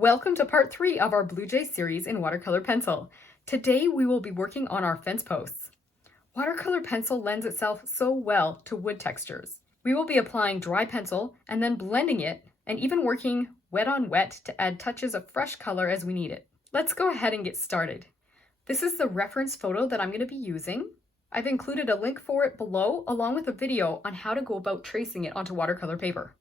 Welcome to part 3 of our Blue Jay series in watercolor pencil. Today we will be working on our fence posts. Watercolor pencil lends itself so well to wood textures. We will be applying dry pencil and then blending it and even working wet on wet to add touches of fresh color as we need it. Let's go ahead and get started. This is the reference photo that I'm going to be using. I've included a link for it below along with a video on how to go about tracing it onto watercolor paper.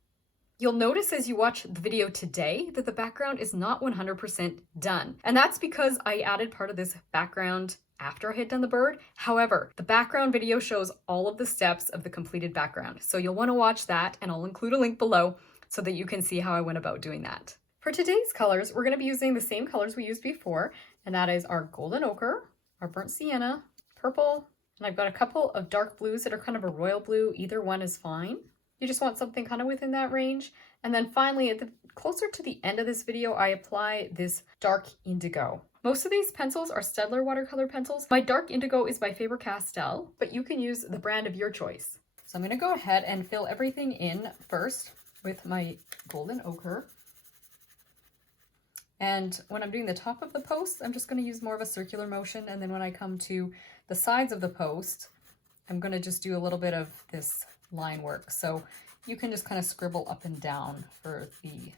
You'll notice as you watch the video today that the background is not 100% done. And that's because I added part of this background after I had done the bird. However, the background video shows all of the steps of the completed background. So you'll want to watch that, and I'll include a link below so that you can see how I went about doing that. For today's colors, we're going to be using the same colors we used before, and that is our golden ochre, our burnt sienna, purple, and I've got a couple of dark blues that are kind of a royal blue. Either one is fine. You just want something kind of within that range. And then finally, closer to the end of this video, I apply this dark indigo. Most of these pencils are Staedtler watercolor pencils. My dark indigo is by Faber-Castell, but you can use the brand of your choice. So I'm going to go ahead and fill everything in first with my golden ochre. And when I'm doing the top of the post, I'm just going to use more of a circular motion. And then when I come to the sides of the post, I'm going to just do a little bit of this line work. So you can just kind of scribble up and down for the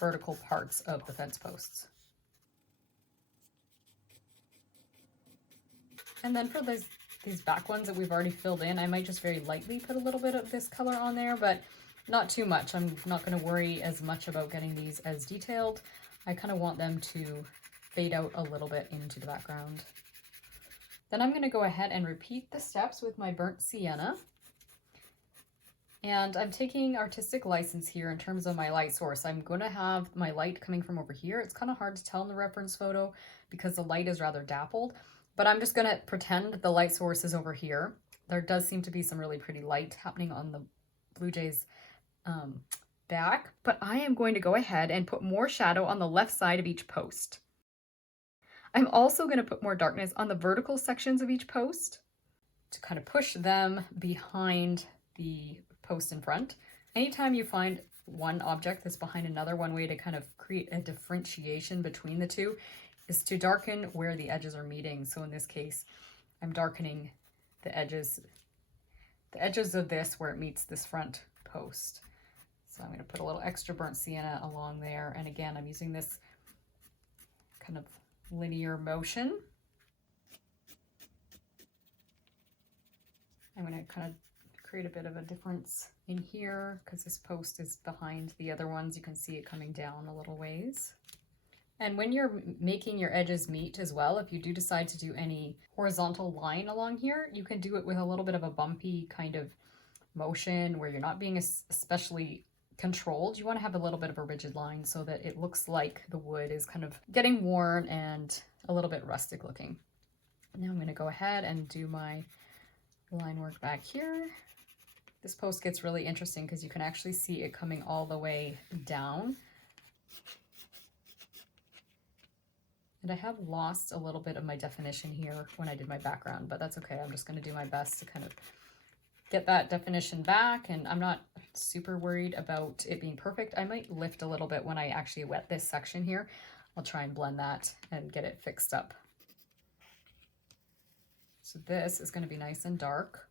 vertical parts of the fence posts. And then for these back ones that we've already filled in, I might just very lightly put a little bit of this color on there, but not too much. I'm not going to worry as much about getting these as detailed. I kind of want them to fade out a little bit into the background. Then I'm going to go ahead and repeat the steps with my burnt sienna. And I'm taking artistic license here in terms of my light source. I'm going to have my light coming from over here. It's kind of hard to tell in the reference photo because the light is rather dappled, but I'm just going to pretend the light source is over here. There does seem to be some really pretty light happening on the Blue Jay's back, but I am going to go ahead and put more shadow on the left side of each post. I'm also going to put more darkness on the vertical sections of each post to kind of push them behind the post in front. Anytime you find one object that's behind another, one way to kind of create a differentiation between the two is to darken where the edges are meeting. So in this case, I'm darkening the edges of this where it meets this front post. So I'm going to put a little extra burnt sienna along there. And again, I'm using this kind of linear motion. I'm going to kind of create a bit of a difference in here because this post is behind the other ones. You can see it coming down a little ways. And when you're making your edges meet as well, if you do decide to do any horizontal line along here, you can do it with a little bit of a bumpy kind of motion where you're not being especially controlled. You want to have a little bit of a rigid line so that it looks like the wood is kind of getting worn and a little bit rustic looking. Now I'm going to go ahead and do my line work back here. This post gets really interesting because you can actually see it coming all the way down. And I have lost a little bit of my definition here when I did my background, but that's okay. I'm just going to do my best to kind of get that definition back, and I'm not super worried about it being perfect. I might lift a little bit when I actually wet this section here. I'll try and blend that and get it fixed up. So this is going to be nice and dark.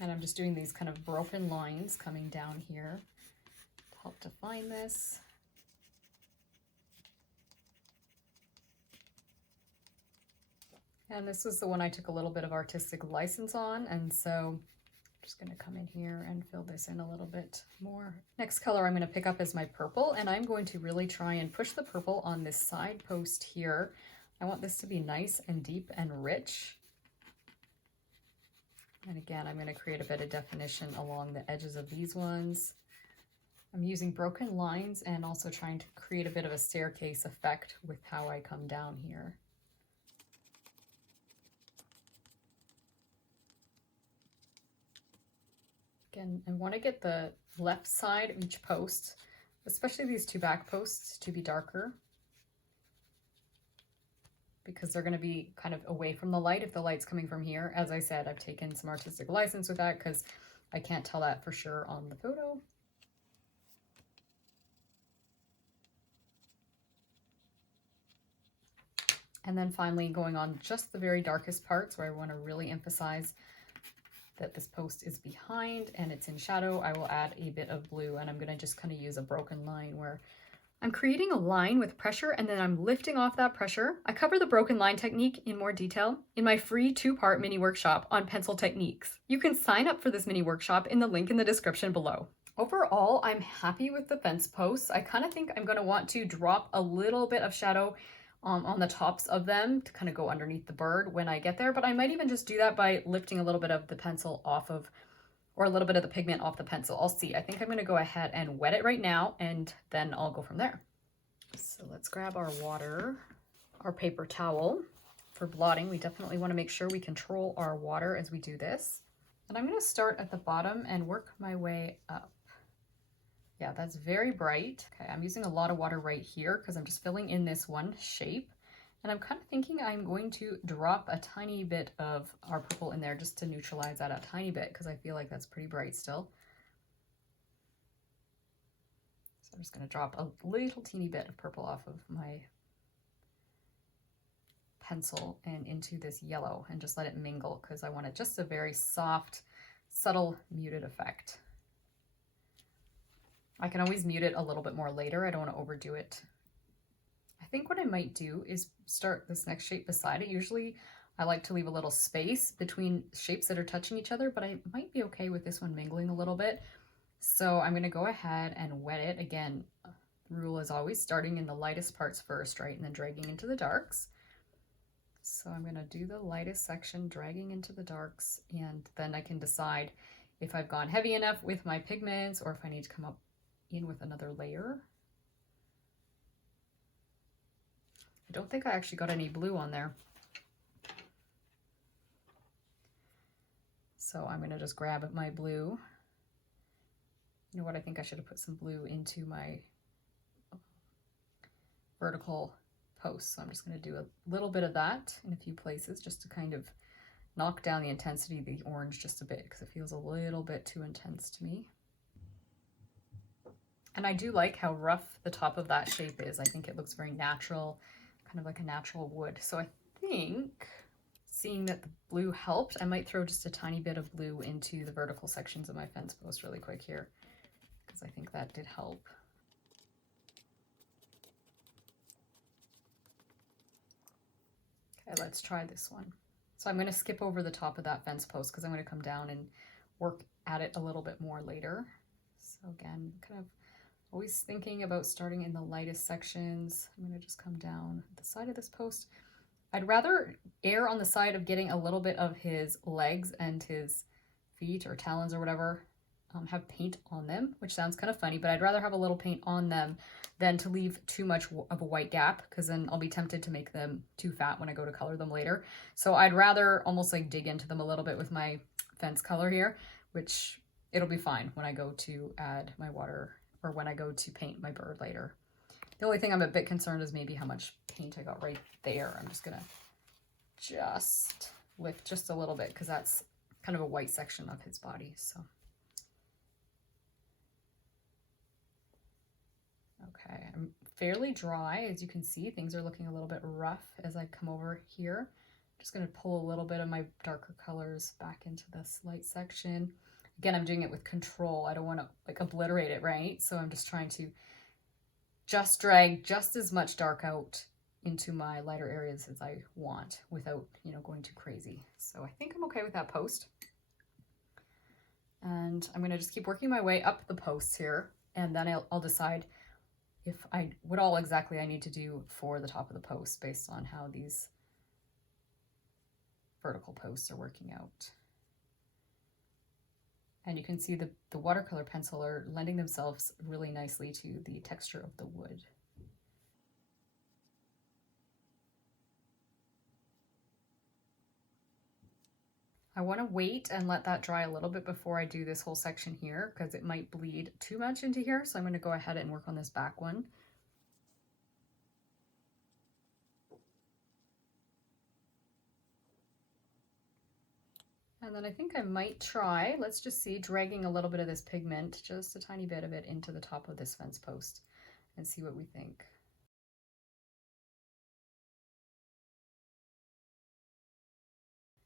And I'm just doing these kind of broken lines coming down here to help define this. And this was the one I took a little bit of artistic license on, and so I'm just going to come in here and fill this in a little bit more. Next color I'm going to pick up is my purple, and I'm going to really try and push the purple on this side post here. I want this to be nice and deep and rich. And again, I'm going to create a bit of definition along the edges of these ones. I'm using broken lines and also trying to create a bit of a staircase effect with how I come down here. Again, I want to get the left side of each post, especially these two back posts, to be darker. because they're going to be kind of away from the light if the light's coming from here. As I said, I've taken some artistic license with that because I can't tell that for sure on the photo. And then finally going on just the very darkest parts where I want to really emphasize that this post is behind and it's in shadow, I will add a bit of blue, and I'm going to just kind of use a broken line where I'm creating a line with pressure and then I'm lifting off that pressure. I cover the broken line technique in more detail in my free 2-part mini workshop on pencil techniques. You can sign up for this mini workshop in the link in the description below. Overall, I'm happy with the fence posts. I kind of think I'm going to want to drop a little bit of shadow on the tops of them to kind of go underneath the bird when I get there, but I might even just do that by lifting a little bit of the pencil off of, or a little bit of the pigment off the pencil. I'll see. I think I'm going to go ahead and wet it right now, and then I'll go from there. So let's grab our water, our paper towel. For blotting, we definitely want to make sure we control our water as we do this. And I'm going to start at the bottom and work my way up. Yeah, that's very bright. Okay, I'm using a lot of water right here because I'm just filling in this one shape. And I'm kind of thinking I'm going to drop a tiny bit of our purple in there just to neutralize that a tiny bit because I feel like that's pretty bright still. So I'm just going to drop a little teeny bit of purple off of my pencil and into this yellow and just let it mingle because I want it just a very soft, subtle, muted effect. I can always mute it a little bit more later. I don't want to overdo it. I think what I might do is start this next shape beside it. Usually I like to leave a little space between shapes that are touching each other, but I might be okay with this one mingling a little bit. So I'm going to go ahead and wet it. Again, the rule is always starting in the lightest parts first, right? And then dragging into the darks. So I'm going to do the lightest section, dragging into the darks, and then I can decide if I've gone heavy enough with my pigments or if I need to come up in with another layer. I don't think I actually got any blue on there. So I'm going to just grab my blue. You know what, I think I should have put some blue into my vertical post. So I'm just going to do a little bit of that in a few places just to kind of knock down the intensity of the orange just a bit because it feels a little bit too intense to me. And I do like how rough the top of that shape is. I think it looks very natural, kind of like a natural wood. So I think, seeing that the blue helped, I might throw just a tiny bit of blue into the vertical sections of my fence post really quick here, because I think that did help. Okay, let's try this one. So I'm going to skip over the top of that fence post because I'm going to come down and work at it a little bit more later. So again, kind of always thinking about starting in the lightest sections. I'm going to just come down the side of this post. I'd rather err on the side of getting a little bit of his legs and his feet or talons or whatever have paint on them, which sounds kind of funny, but I'd rather have a little paint on them than to leave too much of a white gap, because then I'll be tempted to make them too fat when I go to color them later. So I'd rather almost like dig into them a little bit with my fence color here, which it'll be fine when I go to add my water or when I go to paint my bird later. The only thing I'm a bit concerned is maybe how much paint I got right there. I'm just gonna just lift just a little bit because that's kind of a white section of his body. So okay, I'm fairly dry. As you can see, things are looking a little bit rough as I come over here. I'm just gonna pull a little bit of my darker colors back into this light section. Again, I'm doing it with control. I don't want to like obliterate it, right? So I'm just trying to just drag just as much dark out into my lighter areas as I want without, you know, going too crazy. So I think I'm okay with that post. And I'm going to just keep working my way up the posts here, and then I'll decide what all exactly I need to do for the top of the post based on how these vertical posts are working out. And you can see the watercolor pencil are lending themselves really nicely to the texture of the wood. I want to wait and let that dry a little bit before I do this whole section here because it might bleed too much into here. So I'm going to go ahead and work on this back one. And then I think I might try, let's just see, dragging a little bit of this pigment, just a tiny bit of it, into the top of this fence post and see what we think.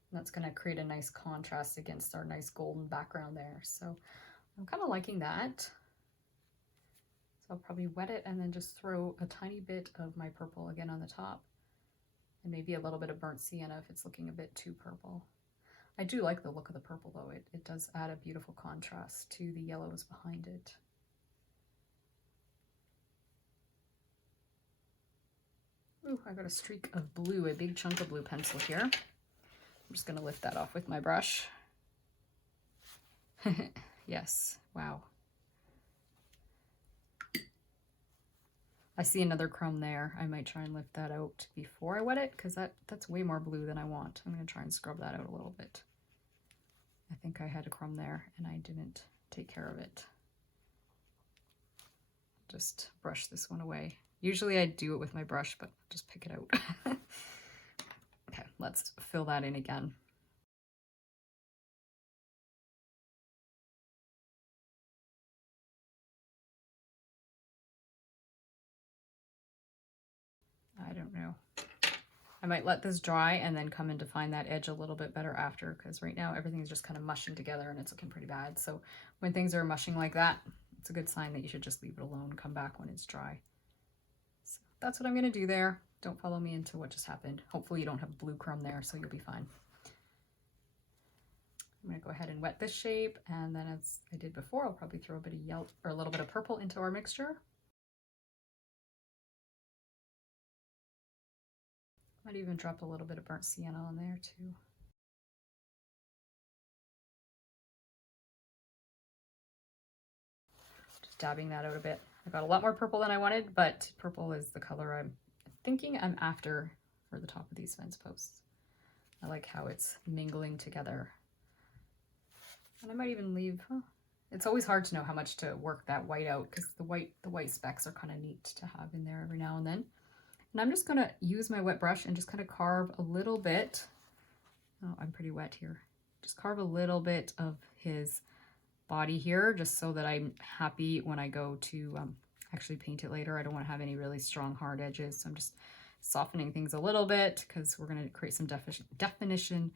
And that's going to create a nice contrast against our nice golden background there. So I'm kind of liking that. So I'll probably wet it and then just throw a tiny bit of my purple again on the top. And maybe a little bit of burnt sienna if it's looking a bit too purple. I do like the look of the purple though. It does add a beautiful contrast to the yellows behind it. Ooh, I got a streak of blue, a big chunk of blue pencil here. I'm just gonna lift that off with my brush. Yes, wow. I see another crumb there. I might try and lift that out before I wet it because that's way more blue than I want. I'm gonna try and scrub that out a little bit. I think I had a crumb there and I didn't take care of it. Just brush this one away. Usually I do it with my brush, but just pick it out. Okay, let's fill that in again. I don't know. I might let this dry and then come in to find that edge a little bit better after, because right now everything's just kind of mushing together and it's looking pretty bad. So when things are mushing like that, it's a good sign that you should just leave it alone, come back when it's dry. So that's what I'm gonna do there. Don't follow me into what just happened. Hopefully you don't have blue crumb there, so you'll be fine. I'm gonna go ahead and wet this shape, and then as I did before, I'll probably throw a bit of yellow or a little bit of purple into our mixture. Might even drop a little bit of burnt sienna on there too. Just dabbing that out a bit. I got a lot more purple than I wanted, but purple is the color I'm thinking I'm after for the top of these fence posts. I like how it's mingling together. And I might even leave, it's always hard to know how much to work that white out because the white specks are kind of neat to have in there every now and then. And I'm just gonna use my wet brush and just kind of carve a little bit. Oh, I'm pretty wet here. Just carve a little bit of his body here, just so that I'm happy when I go to actually paint it later. I don't want to have any really strong hard edges. So I'm just softening things a little bit because we're going to create some definition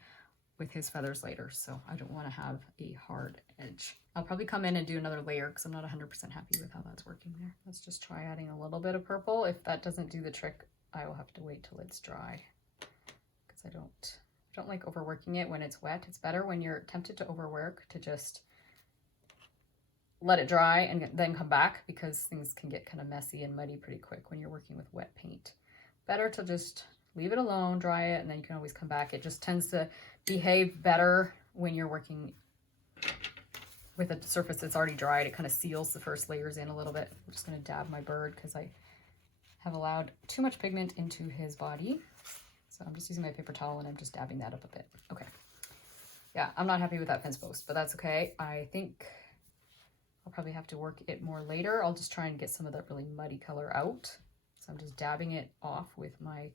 with his feathers later. So I don't want to have a hard edge. I'll probably come in and do another layer because I'm not 100% happy with how that's working there. Let's just try adding a little bit of purple. If that doesn't do the trick, I will have to wait till it's dry because I don't like overworking it when it's wet. It's better when you're tempted to overwork to just let it dry and then come back, because things can get kind of messy and muddy pretty quick when you're working with wet paint. Better to just leave it alone, dry it, and then you can always come back. It just tends to behave better when you're working with a surface that's already dried. It kind of seals the first layers in a little bit. I'm just going to dab my bird because I have allowed too much pigment into his body. So I'm just using my paper towel and I'm just dabbing that up a bit. Okay. Yeah, I'm not happy with that fence post, but that's okay. I think I'll probably have to work it more later. I'll just try and get some of that really muddy color out. So I'm just dabbing it off with my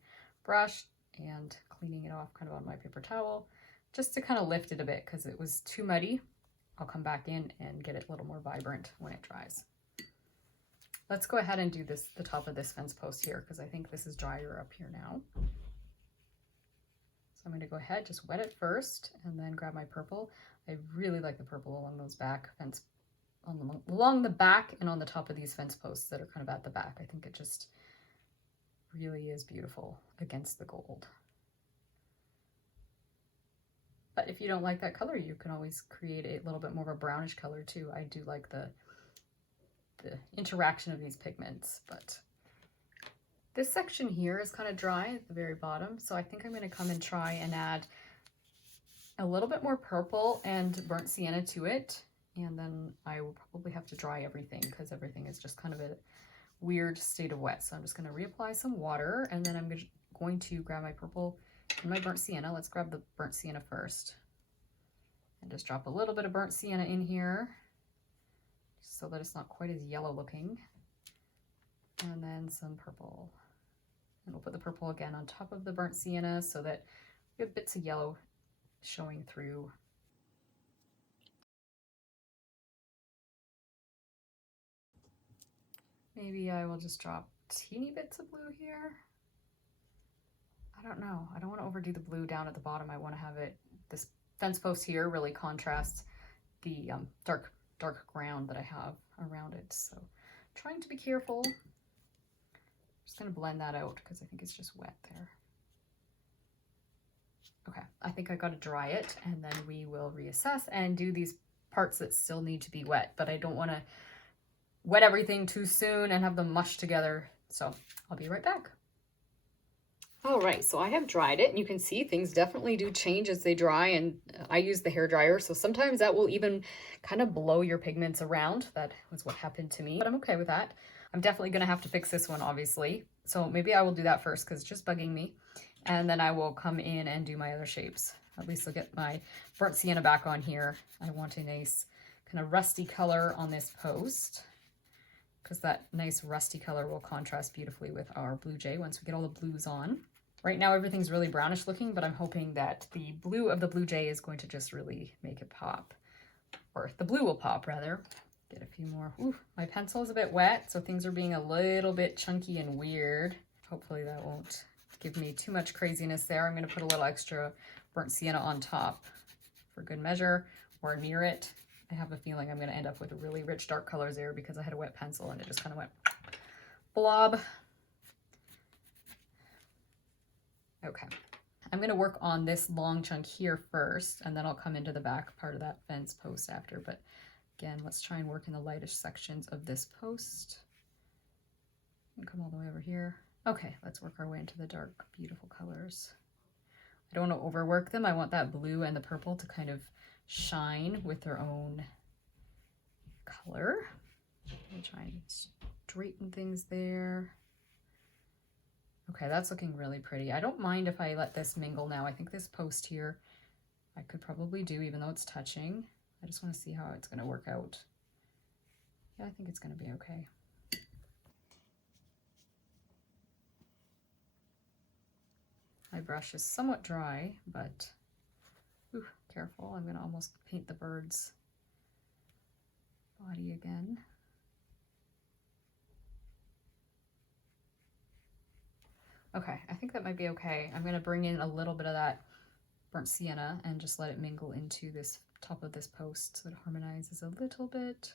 brush and cleaning it off kind of on my paper towel, just to kind of lift it a bit because it was too muddy. I'll come back in and get it a little more vibrant when it dries. Let's go ahead and do the top of this fence post here because I think this is drier up here now. So I'm going to go ahead, just wet it first and then grab my purple. I really like the purple along those back fence along the back and on the top of these fence posts that are kind of at the back. I think it just really is beautiful against the gold. But if you don't like that color, you can always create a little bit more of a brownish color too. I do like the interaction of these pigments, but this section here is kind of dry at the very bottom. So I think I'm going to come and try and add a little bit more purple and burnt sienna to it. And then I will probably have to dry everything because everything is just kind of a weird state of wet. So I'm just going to reapply some water and then I'm going to grab my purple and my burnt sienna. Let's grab the burnt sienna first and just drop a little bit of burnt sienna in here so that it's not quite as yellow looking. And then some purple. And we'll put the purple again on top of the burnt sienna so that we have bits of yellow showing through Maybe I will just drop teeny bits of blue here. I don't know. I don't want to overdo the blue down at the bottom. I want to have it, this fence post here really contrasts the dark ground that I have around it. So trying to be careful. Just going to blend that out because I think it's just wet there. Okay, I think I got to dry it and then we will reassess and do these parts that still need to be wet, but I don't want to wet everything too soon and have them mush together. So I'll be right back. All right, so I have dried it and you can see things definitely do change as they dry, and I use the hair dryer, so sometimes that will even kind of blow your pigments around. That was what happened to me, but I'm okay with that. I'm definitely gonna have to fix this one, obviously. So maybe I will do that first because it's just bugging me. And then I will come in and do my other shapes. At least I'll get my burnt sienna back on here. I want a nice kind of rusty color on this post because that nice rusty color will contrast beautifully with our blue jay once we get all the blues on. Right now everything's really brownish looking, but I'm hoping that the blue of the blue jay is going to just really make it pop. Or the blue will pop, rather. Get a few more. Ooh, my pencil is a bit wet, so things are being a little bit chunky and weird. Hopefully that won't give me too much craziness there. I'm going to put a little extra burnt sienna on top for good measure, or near it. I have a feeling I'm going to end up with really rich dark colors there because I had a wet pencil and it just kind of went blob. Okay, I'm going to work on this long chunk here first, and then I'll come into the back part of that fence post after. But again, let's try and work in the lightest sections of this post. And come all the way over here. Okay, let's work our way into the dark, beautiful colors. I don't want to overwork them. I want that blue and the purple to kind of shine with their own color. I'll try and straighten things there. Okay, that's looking really pretty. I don't mind if I let this mingle now. I think this post here I could probably do even though it's touching. I just want to see how it's going to work out. Yeah, I think it's going to be okay. My brush is somewhat dry, but ooh, careful. I'm going to almost paint the bird's body again. Okay, I think that might be okay. I'm going to bring in a little bit of that burnt sienna and just let it mingle into this top of this post so it harmonizes a little bit.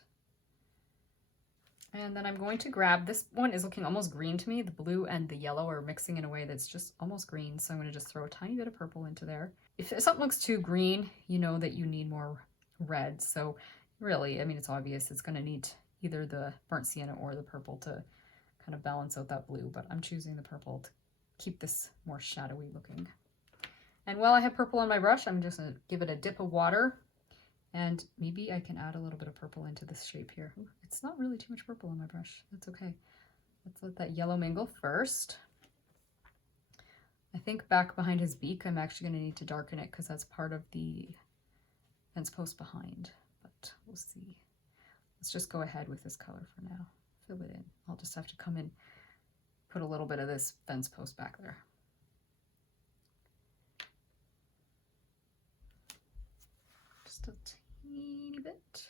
And then I'm going to grab, this one is looking almost green to me. The blue and the yellow are mixing in a way that's just almost green. So I'm going to just throw a tiny bit of purple into there. If something looks too green, you know that you need more red. So really, I mean, it's obvious it's going to need either the burnt sienna or the purple to kind of balance out that blue, but I'm choosing the purple to keep this more shadowy looking. And while I have purple on my brush, I'm just going to give it a dip of water. And maybe I can add a little bit of purple into this shape here. Ooh, it's not really too much purple on my brush. That's okay. Let's let that yellow mingle first. I think back behind his beak, I'm actually going to need to darken it because that's part of the fence post behind. But we'll see. Let's just go ahead with this color for now. Fill it in. I'll just have to come in, put a little bit of this fence post back there. Just a teeny bit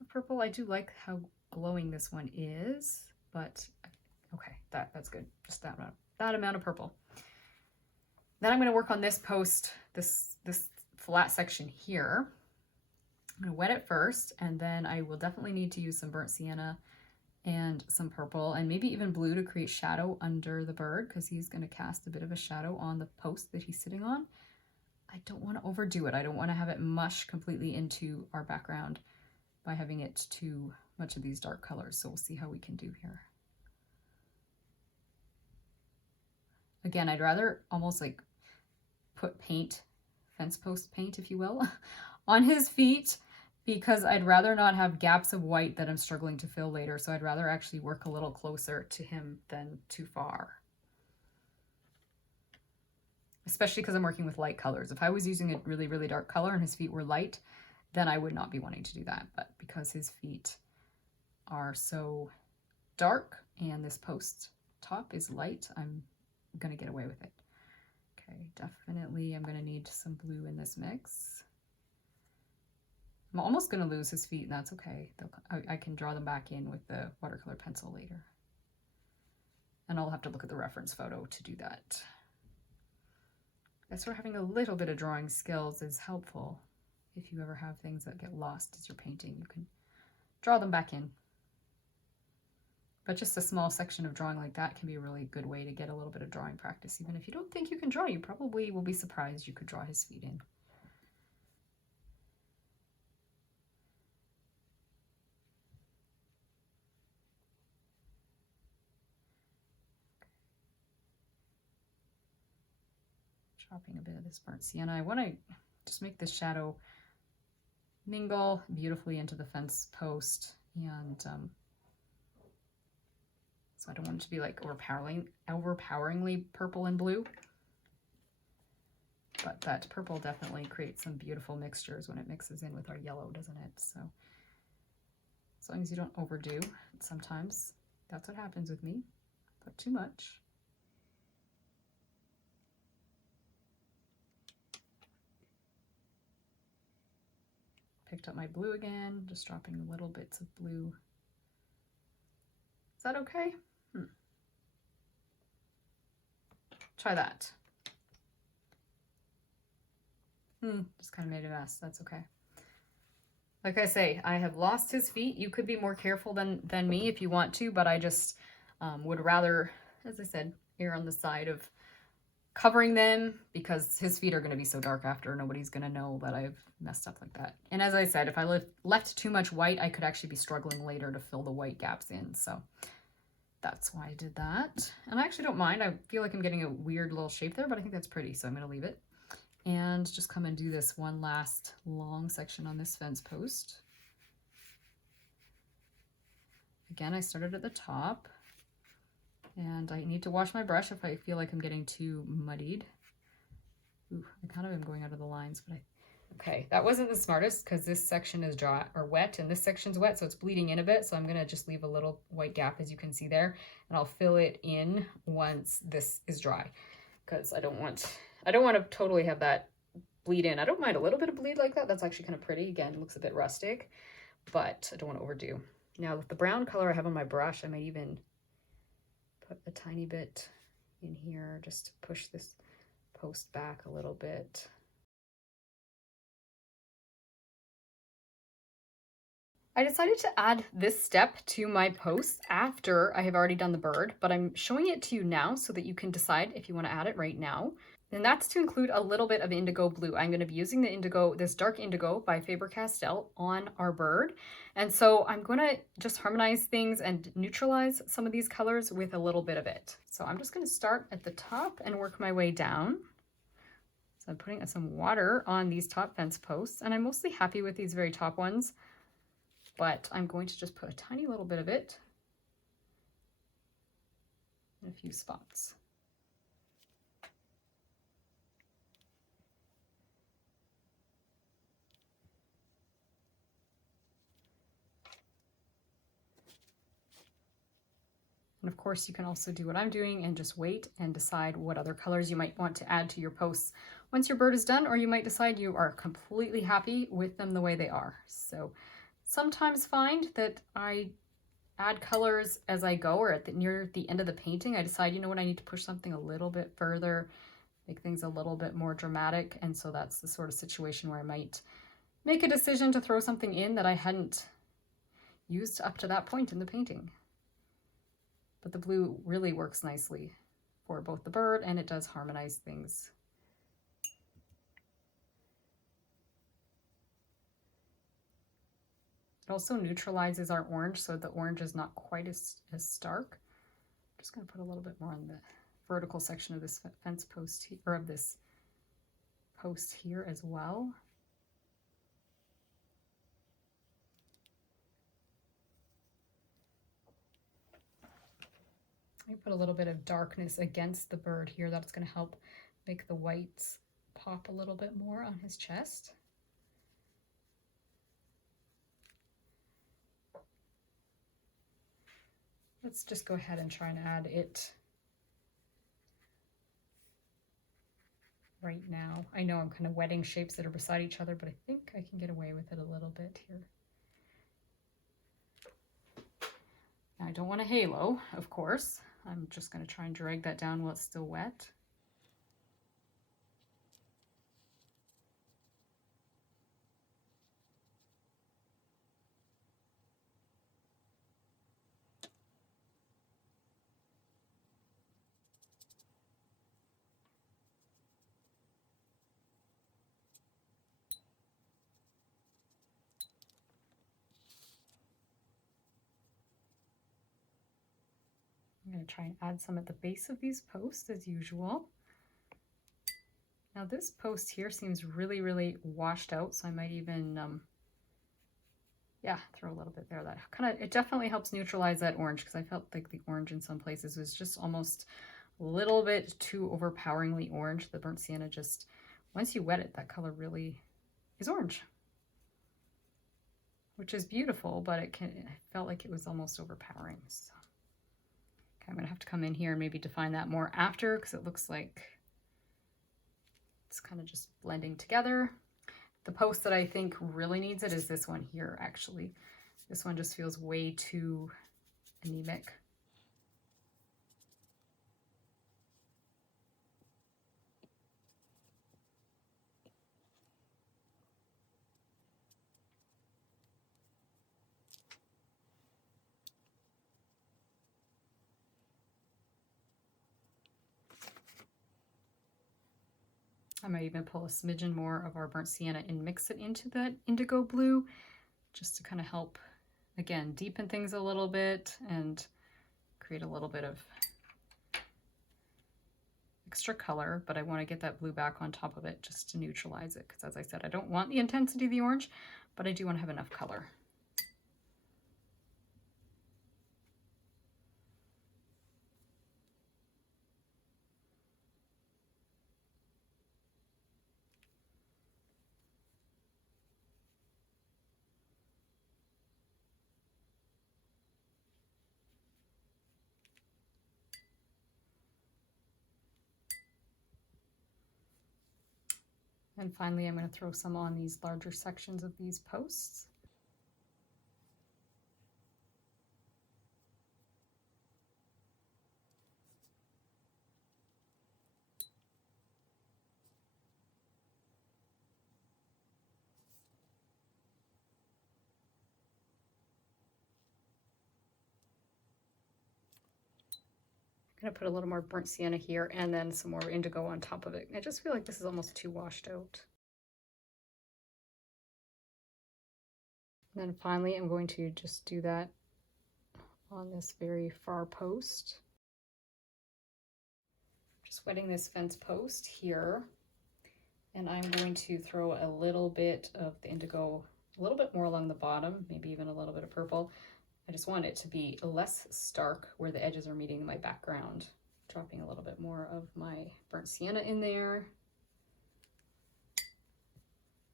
of purple. I do like how glowing this one is, but okay, that's good. Just that amount of purple. Then I'm going to work on this post, this flat section here. I'm going to wet it first, and then I will definitely need to use some burnt sienna and some purple and maybe even blue to create shadow under the bird, because he's going to cast a bit of a shadow on the post that he's sitting on. I don't want to overdo it. I don't want to have it mush completely into our background by having it too much of these dark colors. So we'll see how we can do here. Again, I'd rather almost like put paint, fence post paint, if you will, on his feet, because I'd rather not have gaps of white that I'm struggling to fill later. So I'd rather actually work a little closer to him than too far. Especially because I'm working with light colors. If I was using a really, really dark color and his feet were light, then I would not be wanting to do that. But because his feet are so dark and this post top is light, I'm going to get away with it. Okay, definitely I'm going to need some blue in this mix. I'm almost going to lose his feet, and that's okay. I can draw them back in with the watercolor pencil later. And I'll have to look at the reference photo to do that. I guess having a little bit of drawing skills is helpful. If you ever have things that get lost as you're painting, you can draw them back in. But just a small section of drawing like that can be a really good way to get a little bit of drawing practice. Even if you don't think you can draw, you probably will be surprised you could draw his feet in. Dropping a bit of this burnt sienna. I want to just make this shadow mingle beautifully into the fence post, and so I don't want it to be like overpoweringly purple and blue, but that purple definitely creates some beautiful mixtures when it mixes in with our yellow, doesn't it? So as long as you don't overdo, sometimes that's what happens with me, but too much. Picked up my blue again, just dropping little bits of blue. Is that okay? Try that. Just kind of made a mess. That's okay. Like I say, I have lost his feet. You could be more careful than me if you want to, but I just would rather, as I said, err on the side of covering them, because his feet are going to be so dark after. Nobody's going to know that I've messed up like that. And as I said, if I left too much white, I could actually be struggling later to fill the white gaps in. So that's why I did that. And I actually don't mind. I feel like I'm getting a weird little shape there, but I think that's pretty, so I'm going to leave it. And just come and do this one last long section on this fence post. Again, I started at the top, and I need to wash my brush if I feel like I'm getting too muddied. Ooh, I kind of am going out of the lines, but okay, that wasn't the smartest, because this section is dry or wet and this section's wet, so it's bleeding in a bit. So I'm gonna just leave a little white gap, as you can see there, and I'll fill it in once this is dry, because I don't want to totally have that bleed in. I don't mind a little bit of bleed like that. That's actually kind of pretty. Again, looks a bit rustic, but I don't want to overdo. Now with the brown color I have on my brush, I might even put a tiny bit in here just to push this post back a little bit. I decided to add this step to my posts after I have already done the bird, but I'm showing it to you now so that you can decide if you want to add it right now. And that's to include a little bit of indigo blue. I'm going to be using the indigo, this dark indigo by Faber-Castell, on our bird. And so I'm going to just harmonize things and neutralize some of these colors with a little bit of it. So I'm just going to start at the top and work my way down. So I'm putting some water on these top fence posts, and I'm mostly happy with these very top ones, but I'm going to just put a tiny little bit of it in a few spots. And of course, you can also do what I'm doing and just wait and decide what other colors you might want to add to your posts once your bird is done, or you might decide you are completely happy with them the way they are. So sometimes find that I add colors as I go, or near the end of the painting, I decide, you know what, I need to push something a little bit further, make things a little bit more dramatic. And so that's the sort of situation where I might make a decision to throw something in that I hadn't used up to that point in the painting. But the blue really works nicely for both the bird, and it does harmonize things. It also neutralizes our orange, so the orange is not quite as stark. I'm just going to put a little bit more on the vertical section of this fence post, or of this post here as well. I put a little bit of darkness against the bird here. That's going to help make the whites pop a little bit more on his chest. Let's just go ahead and try and add it right now. I know I'm kind of wetting shapes that are beside each other, but I think I can get away with it a little bit here. Now, I don't want a halo, of course. I'm just going to try and drag that down while it's still wet. I'm going to try and add some at the base of these posts as usual. Now this post here seems really washed out, so I might even, yeah, throw a little bit there. That kind of, it definitely helps neutralize that orange, because I felt like the orange in some places was just almost a little bit too overpoweringly orange. The burnt sienna just, once you wet it, that color really is orange, which is beautiful, but it felt like it was almost overpowering. So. Okay, I'm gonna have to come in here and maybe define that more after, because it looks like it's kind of just blending together. The post that I think really needs it is this one here, actually. This one just feels way too anemic. I might even pull a smidgen more of our burnt sienna and mix it into that indigo blue, just to kind of help, again, deepen things a little bit and create a little bit of extra color, but I want to get that blue back on top of it just to neutralize it, because as I said, I don't want the intensity of the orange, but I do want to have enough color. And finally, I'm going to throw some on these larger sections of these posts. I'm going to put a little more burnt sienna here and then some more indigo on top of it. I just feel like this is almost too washed out. And then finally, I'm going to just do that on this very far post. Just wetting this fence post here. And I'm going to throw a little bit of the indigo, a little bit more along the bottom, maybe even a little bit of purple. I just want it to be less stark where the edges are meeting my background. Dropping a little bit more of my burnt sienna in there.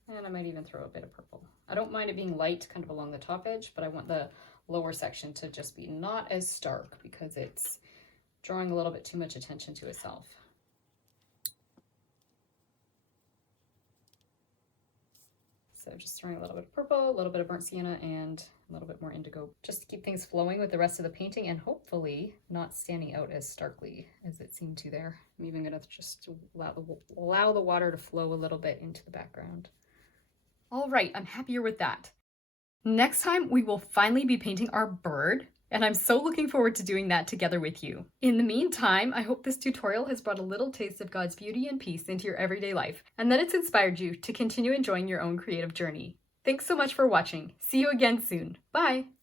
And I might even throw a bit of purple. I don't mind it being light kind of along the top edge, but I want the lower section to just be not as stark because it's drawing a little bit too much attention to itself. So just throwing a little bit of purple, a little bit of burnt sienna, and a little bit more indigo, just to keep things flowing with the rest of the painting and hopefully not standing out as starkly as it seemed to there. I'm even gonna just allow the water to flow a little bit into the background. All right, I'm happier with that. Next time we will finally be painting our bird, and I'm so looking forward to doing that together with you. In the meantime, I hope this tutorial has brought a little taste of God's beauty and peace into your everyday life, and that it's inspired you to continue enjoying your own creative journey. Thanks so much for watching. See you again soon. Bye!